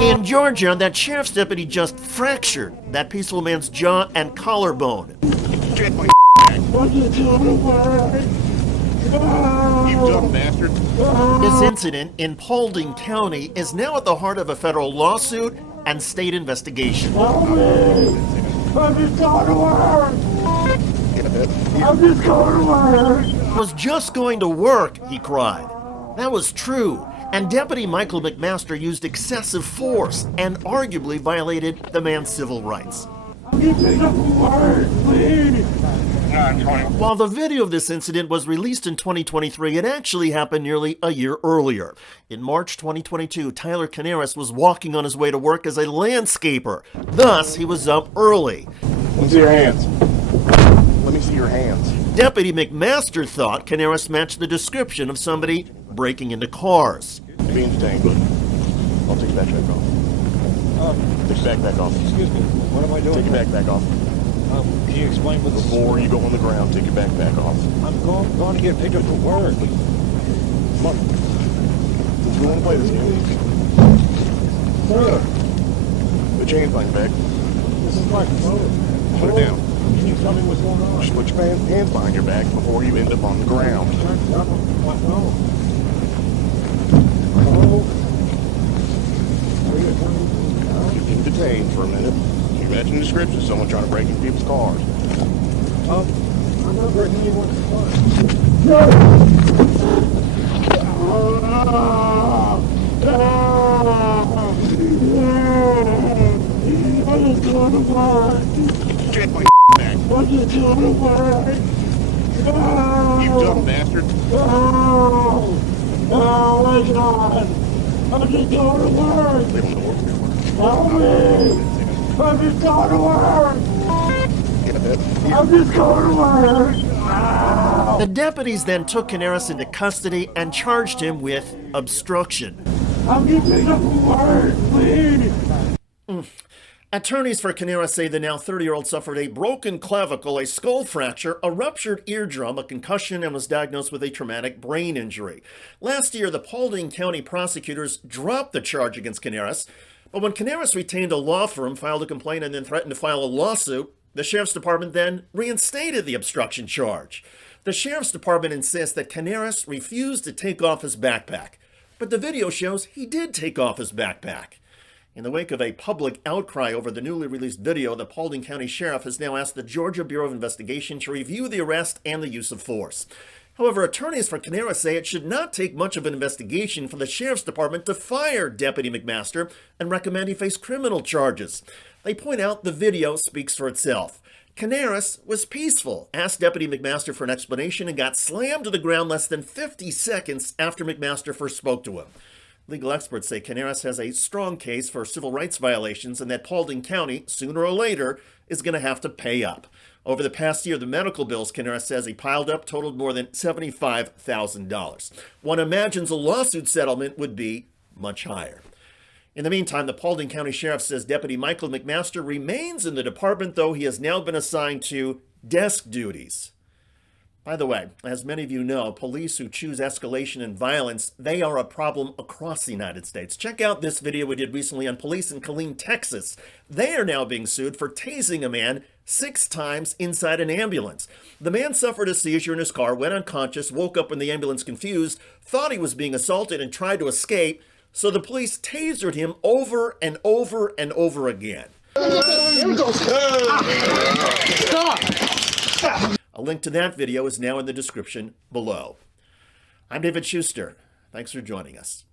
In Georgia, that sheriff's deputy just fractured that peaceful man's jaw and collarbone. Get my you dumb bastard. This incident in Paulding County is now at the heart of a federal lawsuit and state investigation. Help me! I'm just going to work! I'm just going to work! Was just going to work, he cried. That was true, and Deputy Michael McMaster used excessive force and arguably violated the man's civil rights. I'm getting up from work, please! While the video of this incident was released in 2023, it actually happened nearly a year earlier. In March 2022, Tyler Canaris was walking on his way to work as a landscaper. Thus, he was up early. Let me see your hands. Let me see your hands. Deputy McMaster thought Canaris matched the description of somebody breaking into cars. You're being detained, but I'll take your backpack off. Take your backpack off. Excuse me, what am I doing? Take your backpack off. Can you explain what this is? Before you go on the ground, take your backpack off. I'm going to get picked up for work. Come on. Let's go and play this game. Sir, The chain's on your back. this is my phone. Put it down. Can you tell me what's going on? Just put your hands behind your back before you end up on the ground. My phone. Hello? Are you attorney? You've been detained for a minute. You matching the description of someone trying to break into people's cars. I'm not breaking anyone's car. I'm just going to work! Get my back. I'm just going to work! You dumb bastard. Oh my God! I'm just going to work! They don't know what we're doing. Help me! I'm just going to work! I'm just going to work! Ow. The deputies then took Canaris into custody and charged him with obstruction. I'm getting up from work, please! Attorneys for Canaris say the now 30-year-old suffered a broken clavicle, a skull fracture, a ruptured eardrum, a concussion, and was diagnosed with a traumatic brain injury. Last year, the Paulding County prosecutors dropped the charge against Canaris, but when Canaris retained a law firm, filed a complaint, and then threatened to file a lawsuit, the Sheriff's Department then reinstated the obstruction charge. The Sheriff's Department insists that Canaris refused to take off his backpack, but the video shows he did take off his backpack. In the wake of a public outcry over the newly released video, the Paulding County Sheriff has now asked the Georgia Bureau of Investigation to review the arrest and the use of force. However, attorneys for Canaris say it should not take much of an investigation for the Sheriff's Department to fire Deputy McMaster and recommend he face criminal charges. They point out the video speaks for itself. Canaris was peaceful, asked Deputy McMaster for an explanation, and got slammed to the ground less than 50 seconds after McMaster first spoke to him. Legal experts say Canaris has a strong case for civil rights violations and that Paulding County, sooner or later, is going to have to pay up. Over the past year, the medical bills Canaris says he piled up totaled more than $75,000. One imagines a lawsuit settlement would be much higher. In the meantime, the Paulding County Sheriff says Deputy Michael McMaster remains in the department, though he has now been assigned to desk duties. By the way, as many of you know, police who choose escalation and violence, they are a problem across the United States. Check out this video we did recently on police in Killeen, Texas. They are now being sued for tasing a man 6 times inside an ambulance. The man suffered a seizure in his car, went unconscious, woke up in the ambulance confused, thought he was being assaulted and tried to escape, so the police tasered him over and over and over again. Here we go. Stop! Stop! A link to that video is now in the description below. I'm David Shuster. Thanks for joining us.